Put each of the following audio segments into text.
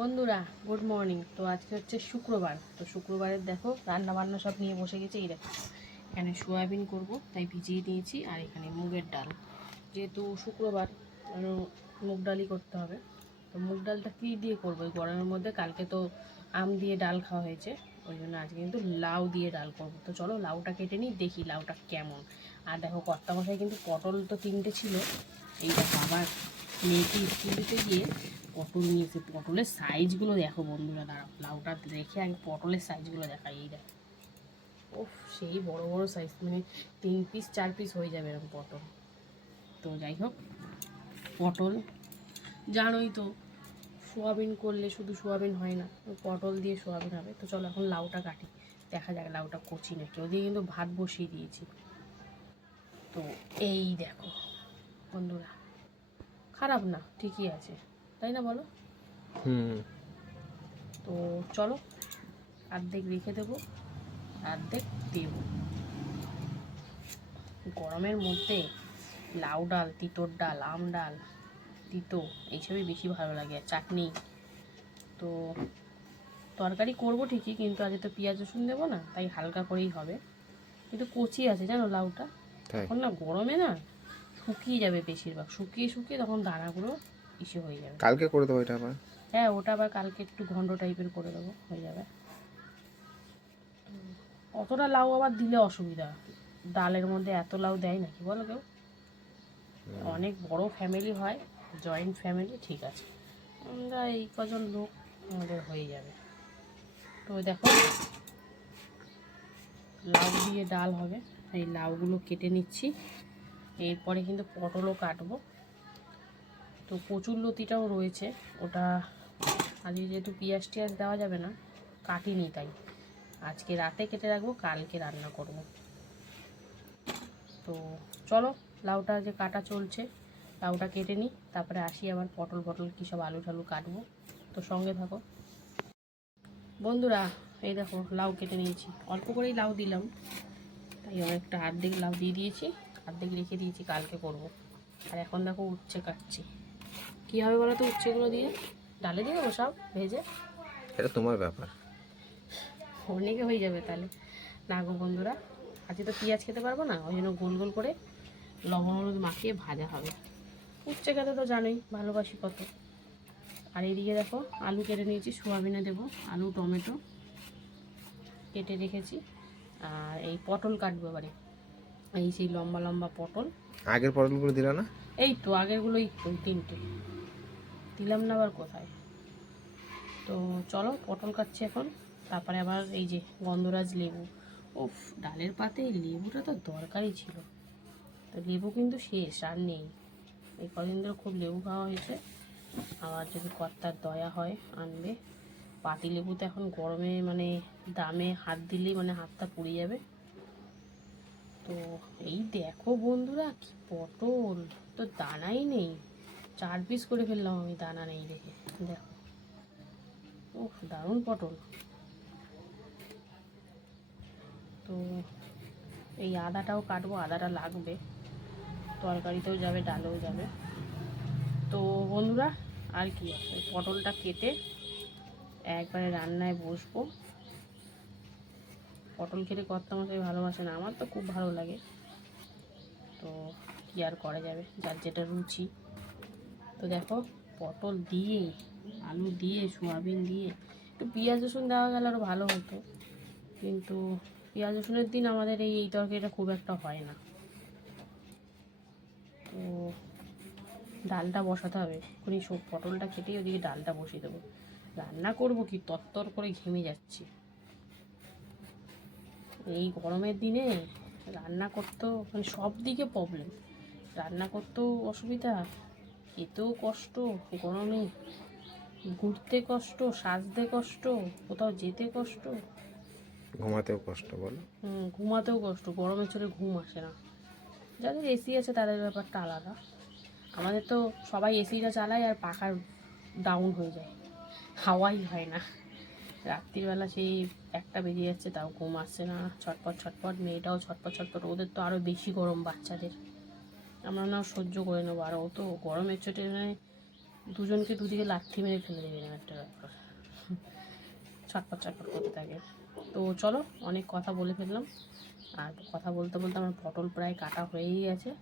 বন্ধুরা good morning তো আজকে হচ্ছে শুক্রবার। তো শুক্রবারের দেখো রান্না বান্না সব নিয়ে বসে গেছে। এই দেখো, এখানে সোয়াবিন করব, তাই ভিজিয়ে দিয়েছি, আর এখানে মুগের ডাল। যেহেতু শুক্রবার মুগ ডালই করতে হবে। তো মুগ ডালটা কী দিয়ে করব? এই গরমের মধ্যে কালকে তো আম দিয়ে ডাল খাওয়া হয়েছে, ওই জন্য আজকে কিন্তু লাউ দিয়ে ডাল করব। তো চলো, লাউটা কেটে নিই, দেখি লাউটা কেমন। আর দেখো কর্তা মশাই কিন্তু পটল তো তিনটে ছিল। এইটা বাবার মেয়েকে স্কুল দিতে গিয়ে পটল নিয়েছে, পটলের সাইজগুলো দেখো বন্ধুরা, দাঁড়াও, লাউটা দেখে আগে পটলের সাইজগুলো দেখাই, এই দেখো। ওফ সেই বড় বড় সাইজ মানে তিন পিস চার পিস হয়ে যাবে এরকম পটল। তো যাই হোক, পটল জানোই তো, সোয়াবিন করলে শুধু সোয়াবিন হয় না, পটল দিয়ে সোয়াবিন হবে। তো চলো এখন লাউটা কাটি, দেখা যাক লাউটা কচি নাকি ওদিকে কিন্তু ভাত বসিয়ে দিয়েছি। তো এই দেখো, বন্ধুরা, খারাপ না, ঠিকই আছে। তাই না বলো? হুম। তো চলো অর্ধেক রেখে দেবো অর্ধেক দেব। গরমের মধ্যে লাউ ডাল তিতোর ডাল আম ডাল তিতো এইসবই বেশি ভালো লাগে আর চাটনি। তো তরকারি করব ঠিকই কিন্তু আজকে তো পেঁয়াজ রসুন দেবো না তাই হালকা করেই হবে। কিন্তু কচি আছে জানো লাউটা? এখন না গরমে না শুকিয়ে যাবে বেশিরভাগ। শুকিয়ে শুকিয়ে তখন দানাগুলো ইসে হয়ে যাবে। কালকে করে দেবো এটা আবার? হ্যাঁ ওটা আবার কালকে একটু ঘন্ট টাইপের করে দেবো হয়ে যাবে। অতটা লাউ আবার দিলে অসুবিধা। ডালের মধ্যে এত লাউ দেয় নাকি বলো কেউ? অনেক বড় ফ্যামিলি হয় জয়েন্ট ফ্যামিলি ঠিক আছে। আমরা এই কজন লোক আমাদের হয়ে যাবে। তো দেখো লাউ দিয়ে ডাল হবে। এই লাউগুলো কেটে নিচ্ছি। এরপরে কিন্তু পটলও কাটবো। তো কচুর লতিটাও রয়েছে। ওটা আজকে যেহেতু পিঁয়াজ টিয়াজ দেওয়া যাবে না, কাটিনি তাই। আজকে রাতে কেটে রাখব, কালকে রান্না করব। তো চলো, লাউটা যে কাটা চলছে, লাউটা কেটে নিই, তারপরে আসি আবার পটল পটল কী সব আলু টালু কাটবো। তো সঙ্গে থাকো। বন্ধুরা, এই দেখো, লাউ কেটে নিয়েছি। অল্প করেই লাউ দিলাম, তাই অনেকটা আর্ধেক লাউ দিয়ে দিয়েছি আর্ধেক রেখে দিয়েছি, কালকে করব। আর এখন দেখো উচ্ছে কাটছি। কী হবে বলো তো উচ্ছেগুলো দিয়ে? ডালে দিয়ে দেবো সব ভেজে? এটা তোমার ব্যাপার। অনেকে হয়ে যাবে তাহলে। না গো বন্ধুরা আজকে তো পেঁয়াজ খেতে পারব না ওই জন্য গোল গোল করে লবণ হলুদ মাখিয়ে ভাজা হবে। উচ্ছে খেতে তো জানোই ভালোবাসি কত। আর এদিকে দেখো আলু কেটে নিয়েছি সোয়াবিনে দেবো আলু টমেটো কেটে রেখেছি। আর এই পটল কাটবো এবারে। এই সেই লম্বা লম্বা পটল। আগের পটলগুলো দিলা না? এই তো আগেরগুলোই ওই তিনটে। দিলাম না আবার কোথায়? তো চলো, পটল কাটছি এখন। তারপরে আবার এই যে গন্ধরাজ লেবু। উফ, ডালের পাতে এই লেবুটা তো দরকারই ছিল। তো লেবু কিন্তু শেষ, আর নেই। এই কদিন ধরে খুব লেবু খাওয়া হয়েছে। আবার যদি কর্তার দয়া হয়, আনবে। পাতি লেবু তো এখন গরমে মানে দামে হাত দিলেই মানে হাতটা পুড়ে যাবে। তো এই দেখো বন্ধুরা, কি পটল। তো দানাই নেই। চার পিস করে ফেললাম আমি, দানা নেই দেখে। দেখো। ও দারুণ পটল। তো এই আদাটাও কাটবো, আদাটা লাগবে। তরকারিতেও যাবে, ডালেও যাবে। তো বন্ধুরা, আর কি পটলটা কেটে একবারে রান্নায় বসবো। পটল খেতে কর্তা মশাই ভালোবাসে না, আমার তো খুব ভালো লাগে। তো কি আর করা যাবে? যার যেটা রুচি। তো দেখো, পটল দিয়ে, আলু দিয়ে, সোয়াবিন দিয়ে, একটু পেঁয়াজ, রসুন দেওয়া গেলে আরও ভালো হতো। কিন্তু পেঁয়াজ, রসুনের দিন আমাদের এই এই তরকারিটা খুব একটা হয় না। তো ডালটা বসাতে হবে। এক্ষুনি সব পটলটা কেটেই ওদিকে ডালটা বসিয়ে দেবো। রান্না করব কি? তত্তর করে ঘেমে যাচ্ছি। এই গরমের দিনে রান্না করতেও মানে সব দিকে প্রবলেম রান্না করতেও অসুবিধা। খেতেও কষ্ট গরমে ঘুরতে কষ্ট সাজতে কষ্ট কোথাও যেতে কষ্ট? ঘুমাতেও কষ্ট বলো। হুম, ঘুমাতেও কষ্ট গরমের চলে ঘুম আসে না। যাদের এসি আছে তাদের ব্যাপারটা আলাদা। আমাদের তো সবাই এসিটা চালায় আর পাখার ডাউন হয়ে যায়। হাওয়াই হয় না। রাত্রিবেলা সেই একটা বেজে যাচ্ছে তাও ঘুম আসছে না। ছটপট ছটপট মেয়েটাও ছটপট ছটপট ওদের তো আরও বেশি গরম বাচ্চাদের। আমরা না সহ্য করে নেব। আর ও তো গরমের চোটে মানে দুজনকে দুদিকে লাথি মেরে ফেলে দেবে এরকম একটা ব্যাপার। ছটপট ছটপট করতে থাকে। তো চলো, অনেক কথা বলে ফেললাম। আর কথা বলতে বলতে আমার পটল প্রায় কাটা হয়েই গেছে।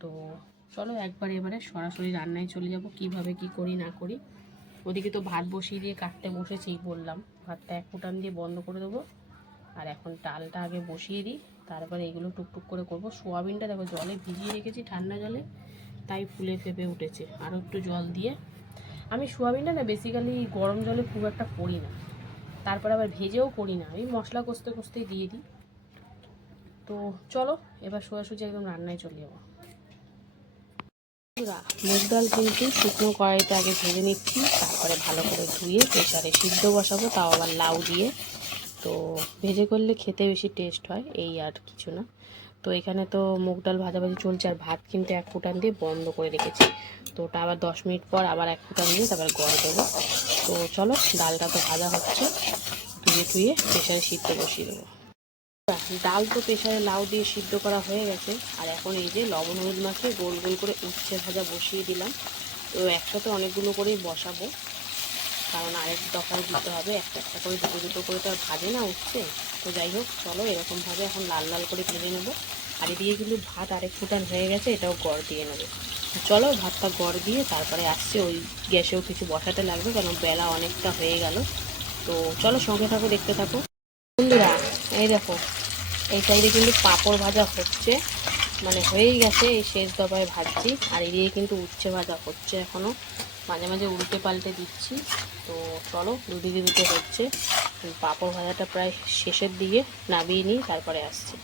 তো চলো, একবার এবারে সরাসরি রান্নায় চলে যাব। কীভাবে কি করি, না করি। ওদিকে তো ভাত বসিয়ে দিয়ে কাটতে বসেছি, বললাম। ভাতটা এক ফুটান দিয়ে বন্ধ করে দেবো। আর এখন ডালটা আগে বসিয়ে দিই। তারপরে এগুলো টুকটুক করে করব। সোয়াবিনটা দেখো, জলে ভিজিয়ে রেখেছি ঠান্ডা জলে, তাই ফুলে ফেপে উঠেছে। আরও একটু জল দিয়ে। আমি সোয়াবিনটা না বেসিক্যালি গরম জলে খুব একটা করি না। তারপরে আবার ভেজেও করি না। আমি মশলা কষতে কষতেই দিয়ে দিই। তো চলো, এবার সোজাসুজি একদম রান্নায় চলে যাব। মুগ ডাল কিন্তু শুকনো কড়াইতে আগে ভেজে নিচ্ছি, তারপরে ভালো করে ধুয়ে প্রেসারে সিদ্ধ বসাবো, তাও আবার লাউ দিয়ে। তো ভেজে করলে খেতে বেশি টেস্ট হয়, এই আর কিছু না। তো এখানে তো মুগ ডাল ভাজাভাজি চলছে আর ভাত কিন্তু এক ফুটান দিয়ে বন্ধ করে রেখেছি। তো ওটা আবার দশ মিনিট পর আবার এক ফুটান দিয়ে তারপর গড় দেবো তো চলো, ডালটা তো ভাজা হচ্ছে, ধুয়ে ধুয়ে প্রেশারে সিদ্ধ বসিয়ে দেবো। ডাল তো প্রেশারে লাউ দিয়ে সিদ্ধ করা হয়ে গেছে, আর এখন এই যে লবণ হলুদ মাখিয়ে গোল গোল করে উচ্ছে ভাজা বসিয়ে দিলাম। তো একসাথে অনেকগুলো করেই বসাবো। কারণ আরেক দফায় দিতে হবে, একটা একটা করে, দুটো দুটো করে তো আর ভাজে না উঠছে। তো যাই হোক, চলো এরকমভাবে এখন লাল লাল করে ভেজে নেব। আর এদিকে কিন্তু ভাত আরেক ফুটান হয়ে গেছে, এটাও গড় দিয়ে নেব। চলো ভাতটা গড় দিয়ে তারপরে আসছে, ওই গ্যাসেও কিছু বসাতে লাগবে, কারণ বেলা অনেকটা হয়ে গেল। তো চলো সঙ্গে থাকো, দেখতে থাকো। বন্ধুরা, এই দেখো, এই সাইডে কিন্তু পাঁপড় ভাজা হচ্ছে। মানে হয়েই গেছে, এই শেষ দফায় ভাজছি। আর এদিকে কিন্তু উচ্ছে ভাজা হচ্ছে এখনও মাঝে মাঝে উল্টে পাল্টে দিচ্ছি। তো চলো, দুদিকে দুটো হচ্ছে। পাঁপড় ভাজাটা প্রায় শেষের দিকে নামিয়ে নিই, তারপরে আসছে।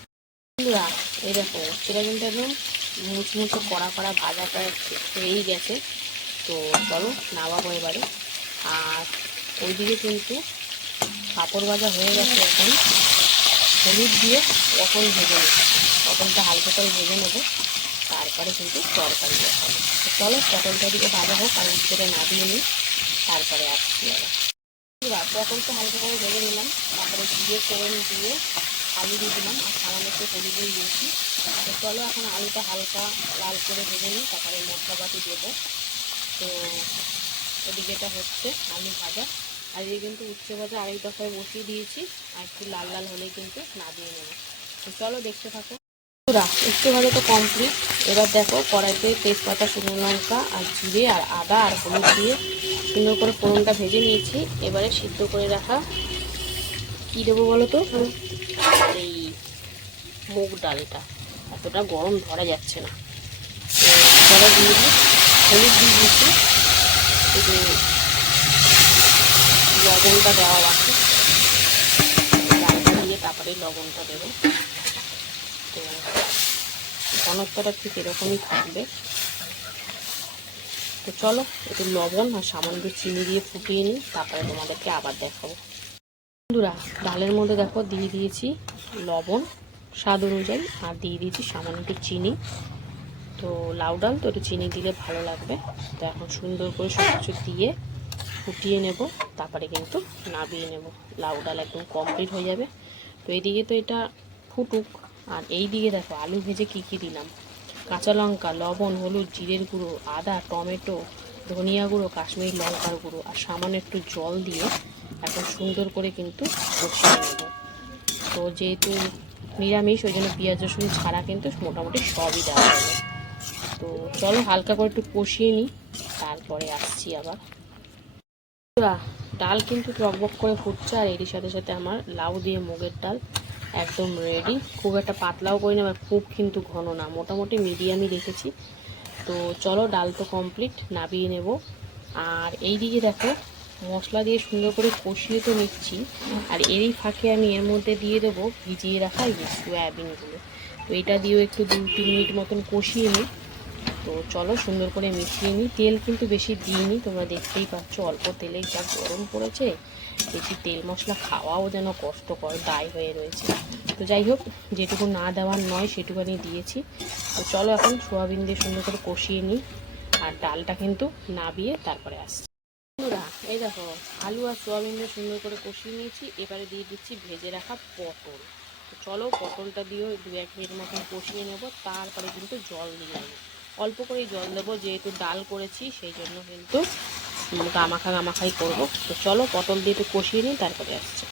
বন্ধুরা, এই দেখো, উচ্ছেটা কিন্তু একদম মুচমুচে কড়া কড়া ভাজা প্রায় হয়েই গেছে। তো চলো, নামাবো এবারে। আর ওইদিকে কিন্তু পাঁপড় ভাজা হয়ে গেছে এখন। হলুদ দিয়ে এখন ভেজে নেব পটলটা হালকা করে ভেজে নেব। তারপরে কিন্তু তরকারি বসাবো চলো পটলটা দিকে ভাজা হোক, আর উচ্ছেটা না দিয়ে নিই। তারপরে আসছি আবার। পটলটা হালকা করে ভেজে নিলাম। তারপরে দিয়ে ফোড়ন দিয়ে আলু দিয়ে দিলাম। আর সামান্য একটু হলুদ দিয়ে দিয়েছি। তো চলো এখন আলুটা হালকা লাল করে ভেজে নিই। তারপরে মশলাপাতি দেবো। তো ওদিকে এটা হচ্ছে আলু ভাজা। আর এই কিন্তু উচ্ছে ভাজা আরেক দফায় বসিয়ে দিয়েছি। আর একটু লাল লাল হলেই কিন্তু না দিয়ে নেব। তো চলো দেখতে থাকো। পুরা, একটু ভালো তো কমপ্লিট এবার দেখো, কড়াইতে তেজপাতা, শুকনো লঙ্কা আর জিরে আর আদা আর হলুদ দিয়ে সুন্দর করে ফোড়নটা ভেজে নিয়েছি। এবারে সিদ্ধ করে রাখা কী দেবো বলো তো? এই মুগ ডালটা। এতটা গরম ধরা যাচ্ছে না। জলে দিয়ে হলুদ দিয়ে দিয়েছি। লবণটা দেওয়া বাকি ডালটা দিয়ে তারপরে লবণটা দেবো। ঘনত্বটা ঠিক এরকমই থাকবে। তো চলো, একটু লবণ আর সামান্য চিনি দিয়ে ফুটিয়ে নিই, তারপরে তোমাদেরকে আবার দেখাবো। বন্ধুরা, ডালের মধ্যে দেখো দিয়ে দিয়েছি লবণ, স্বাদ অনুযায়ী, আর দিয়ে দিয়েছি সামান্য একটু চিনি। তো লাউ ডাল তো একটু চিনি দিলে ভালো লাগবে। তো এখন সুন্দর করে সব কিছু দিয়ে ফুটিয়ে নেব, তারপরে কিন্তু নাবিয়ে নেব। লাউ ডাল একদম কমপ্লিট হয়ে যাবে। তো এদিকে তো এটা ফুটুক। আর এই দিকে দেখো, আলু ভেজে কী কী দিলাম? কাঁচা লঙ্কা, লবণ, হলুদ, জিরের গুঁড়ো, আদা, টমেটো, ধনিয়া গুঁড়ো, কাশ্মীরি লঙ্কার গুঁড়ো আর সামান্য একটু জল দিয়ে এখন সুন্দর করে কিন্তু কষিয়ে নেব। তো যেহেতু নিরামিষ, ওই জন্য পেঁয়াজ, রসুন ছাড়া কিন্তু মোটামুটি সবই দেওয়া যাবে তো চলো হালকা করে একটু কষিয়ে নিই, তারপরে আসছি আবার। ডাল কিন্তু টকবক করে ফুটছে আর এরই সাথে সাথে আমার লাউ দিয়ে মুগের ডাল একদম রেডি খুব একটা পাতলাও করি না আবার খুব কিন্তু ঘন না। মোটামুটি মিডিয়ামই রেখেছি। তো চলো, ডাল তো কমপ্লিট নাবিয়ে নেব। আর এই দিকে দেখো, মশলা দিয়ে সুন্দর করে কষিয়ে তো নিচ্ছি। আর এরই ফাঁকে আমি এর মধ্যে দিয়ে দেবো ভিজিয়ে রাখা এই সয়াবিনগুলো। তো এটা দিয়েও একটু দু তিন মিনিট মতন কষিয়ে নিই। তো চলো, সুন্দর করে মিশিয়ে নিই। তেল কিন্তু বেশি দিইনি, তোমরা দেখতেই পাচ্ছ, অল্প তেলেই যা গরম পড়েছে। বেশি তেল মশলা খাওয়াও যেন কষ্টকর, দায় হয়ে রয়েছে। তো যাই হোক, যেটুকু না দেওয়ার নয় সেটুকুনি দিয়েছি। তো চলো এখন সোয়াবিন দিয়ে সুন্দর করে কষিয়ে নিই। আর ডালটা কিন্তু নাবিয়ে তারপরে আসছি। বন্ধুরা, এই দেখো, আলু আর সোয়াবিন দিয়ে সুন্দর করে কষিয়ে নিয়েছি। এবারে দিয়ে দিচ্ছি ভেজে রাখা পটল। তো চলো পটলটা দিয়েও দু এক মিনিট মতন কষিয়ে নেব। তারপরে কিন্তু জল দিয়ে নেব অল্প করেই জল দেবো, যেহেতু ডাল করেছি, সেই জন্য কিন্তু গামাখা গামাখাই করব। তো চলো পটল দিয়ে একটু কষিয়ে নিই, তারপরে আসছে।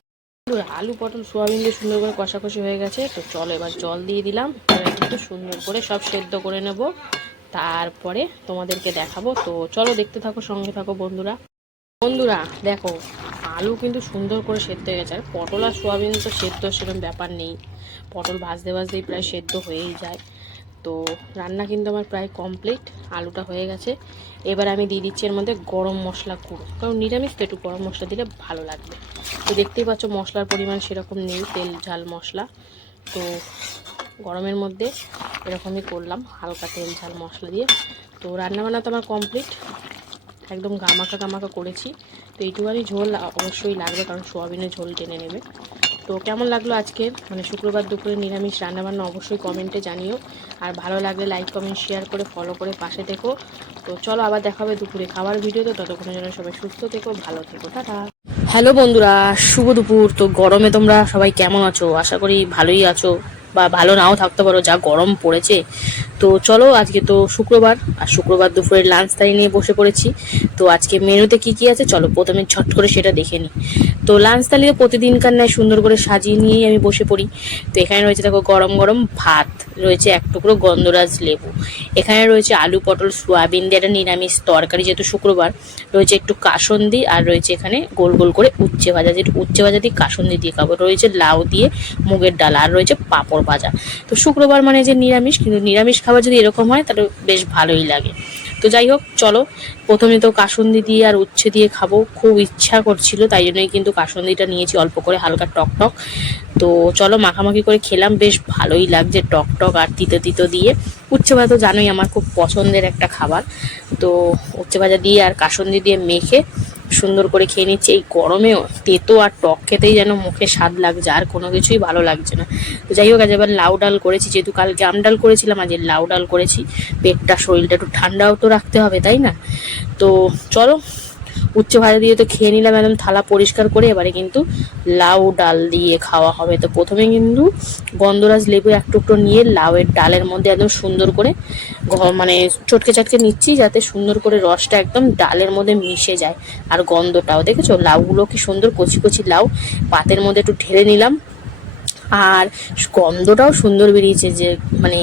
আলু, পটল, সোয়াবিন দিয়ে সুন্দর করে কষাকষি হয়ে গেছে। তো চলো এবার জল দিয়ে দিলাম। এবার কিন্তু সুন্দর করে সব সেদ্ধ করে নেব। তারপরে তোমাদেরকে দেখাবো। তো চলো দেখতে থাকো, সঙ্গে থাকো বন্ধুরা। বন্ধুরা, দেখো, আলু কিন্তু সুন্দর করে সেদ্ধ হয়ে গেছে। আর পটল আর সোয়াবিন তো সেদ্ধ সেরকম ব্যাপার নেই। পটল ভাজতে ভাজতেই প্রায় সেদ্ধ হয়েই যায়। তো রান্না কিন্তু আমার প্রায় কমপ্লিট আলুটা হয়ে গেছে। এবার আমি দিয়ে দিচ্ছি এর মধ্যে গরম মশলা গুঁড়ো, কারণ নিরামিষ তো একটু গরম মশলা দিলে ভালো লাগবে। তো দেখতেই পাচ্ছ মশলার পরিমাণ সেরকম নেই, তেল, ঝাল, মশলা। তো গরমের মধ্যে এরকমই করলাম, হালকা তেল, ঝাল, মশলা দিয়ে। তো রান্নাবান্না তো আমার কমপ্লিট একদম গামাকা গামাকা করেছি। তো এইটুকু আমি ঝোল অবশ্যই লাগবে, কারণ সোয়াবিনের ঝোল টেনে নেবে। তো কেমন লাগল আজকে মানে শুক্রবার দুপুরে নিরামিষ রান্নাবান্না অবশ্যই কমেন্টে জানিও। আর ভালো লাগলে লাইক কমেন্ট শেয়ার করে ফলো করে পাশে থেকো। তো চলো আবার দেখা হবে দুপুরে খাবার ভিডিও তো ততক্ষণের জন্য সবাই সুস্থ থেকো, ভালো থেকো। টাটা। হ্যালো বন্ধুরা, শুভ দুপুর। তো গরমে তোমরা সবাই কেমন আছো? আশা করি ভালোই আছো বা ভালো নাও থাকতে পারো, যা গরম পড়েছে। তো চলো আজকে তো শুক্রবার, আর শুক্রবার দুপুরের লাঞ্চ তাই নিয়ে বসে পড়েছি। তো আজকে মেনুতে কি কি আছে? চলো প্রথমে ঝট করে সেটা দেখে নিই। তো লাঞ্চ তালিয়ে প্রতিদিনকার ন্যায় সুন্দর করে সাজিয়ে নিয়েই আমি বসে পড়ি। তো এখানে রয়েছে দেখো গরম গরম ভাত, রয়েছে এক টুকরো গন্ধরাজ লেবু, এখানে রয়েছে আলু পটল, সোয়াবিন দিয়ে একটা নিরামিষ তরকারি যেহেতু শুক্রবার, রয়েছে একটু কাসন্দি আর রয়েছে এখানে গোল গোল করে উচ্ছে ভাজা যেটা উচ্ছে ভাজা দিয়ে কাসন্দি দিয়ে খাব, রয়েছে লাউ দিয়ে মুগের ডাল আর রয়েছে পাঁপড় ভাজা। তো শুক্রবার মানে যে নিরামিষ, কিন্তু নিরামিষ খাবার যদি এরকম হয় তাহলে বেশ ভালোই লাগে। তো যাই হোক, চলো প্রথমে তো কাসন্দি দিয়ে আর উচ্ছে দিয়ে খাব। খুব ইচ্ছা করছিল, তাই জন্যই কিন্তু কাসন্দিটা নিয়েছি অল্প করে হালকা টক টক। তো চলো মাখামাখি করে খেলাম, বেশ ভালোই লাগছে টক টক আর তিতো তিতো দিয়ে। উচ্ছে ভাজা তো জানোই আমার খুব পছন্দের একটা খাবার। তো উচ্ছে ভাজা দিয়ে আর কাসন্দি দিয়ে মেখে সুন্দর করে খেয়ে নিচ্ছে। এই গরমেও তেতো আর টক খেতেই যেন মুখে স্বাদ লাগছে, আর কোনো কিছুই ভালো লাগছে না। তো যাই হোক, আজ এবার লাউ ডাল করেছি, যেহেতু কালকে আম ডাল করেছিলাম, আজ লাউ ডাল করেছি। পেটটা শরীরটা একটু ঠান্ডাও তো রাখতে হবে, তাই না? তো চলো, উচ্চ ভাজা দিয়ে তো খেয়ে নিলাম একদম থালা পরিষ্কার করে, এবারে কিন্তু লাউ, ডাল দিয়ে খাওয়া হবে। তো প্রথমে কিন্তু গন্ধরাজ লেবু এক টুকরো নিয়ে লাউয়ের ডালের মধ্যে একদম সুন্দর করে মানে চটকে চাটকে নিচ্ছি, যাতে সুন্দর করে রসটা একদম ডালের মধ্যে মিশে যায় আর গন্ধটাও। দেখেছ? লাউগুলো কি সুন্দর কচি কচি লাউ। পাতের মধ্যে একটু ঢেলে নিলাম। আর গন্ধটাও সুন্দর বেরিয়েছে যে মানে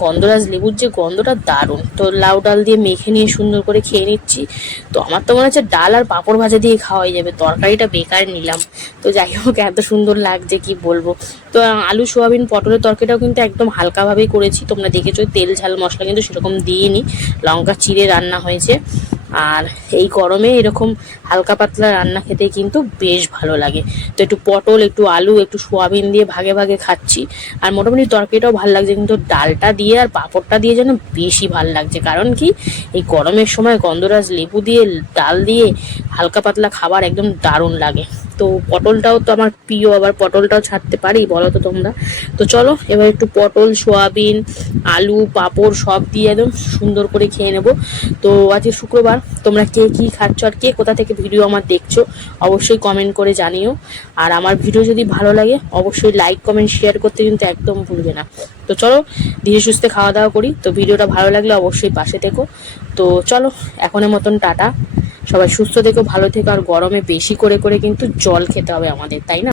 গন্ধরাজ লেবুর যে গন্ধটা দারুণ। তো লাউ ডাল দিয়ে মেখে নিয়ে সুন্দর করে খেয়ে নিচ্ছি। তো আমার তো মনে হচ্ছে ডাল আর পাঁপড় ভাজা দিয়ে খাওয়াই যাবে। তরকারিটা বেকার নিলাম। তো যাই হোক, এত সুন্দর লাগছে, কি বলব? তো আলু, সোয়াবিন, পটলের তরকারিটাও কিন্তু একদম হালকাভাবেই করেছি। তোমরা দেখেছ, তেল, ঝাল, মশলা কিন্তু সেরকম দিইনি। লঙ্কা, চিড়ে রান্না হয়েছে। আর এই গরমে এরকম হালকা পাতলা রান্না খেতে কিন্তু বেশ ভালো লাগে। তো একটু পটল, একটু আলু, একটু সোয়াবিন দিয়ে ভাগে ভাগে খাচ্ছি। আর মোটামুটি তরকারিটাও ভালো লাগছে কিন্তু ডালটা দিয়ে আর পাঁপড়টা দিয়ে যেন বেশি ভালো লাগছে। কারণ কি? এই গরমের সময় গন্ধরাজ লেবু দিয়ে, ডাল দিয়ে হালকা পাতলা খাবার একদম দারুণ লাগে। তো পটলটাও তো আমার প্রিয়, আবার পটলটাও ছাড়তে পারি, বলো তো তোমরা? তো চলো, এবার একটু পটল, সোয়াবিন, আলু, পাঁপড় সব দিয়ে একদম সুন্দর করে খেয়ে নেব। তো আজকে শুক্রবার তোমরা কে কি খাচ্ছ আর কে কোথা থেকে ভিডিও আমার দেখছ, অবশ্যই কমেন্ট করে জানিও। আর আমার ভিডিও যদি ভালো লাগে, অবশ্যই লাইক কমেন্ট শেয়ার করতে কিন্তু একদম ভুলবে না। তো চলো, ধীরে সুস্থে খাওয়া দাওয়া করি। তো ভিডিওটা ভালো লাগলে অবশ্যই পাশে থেকো। তো চলো, এখনের মতন টাটা। সবাই সুস্থ থেকো, ভালো থেকো, আর গরমে বেশি করে করে কিন্তু জল খেতে হবে আমাদের, তাই না?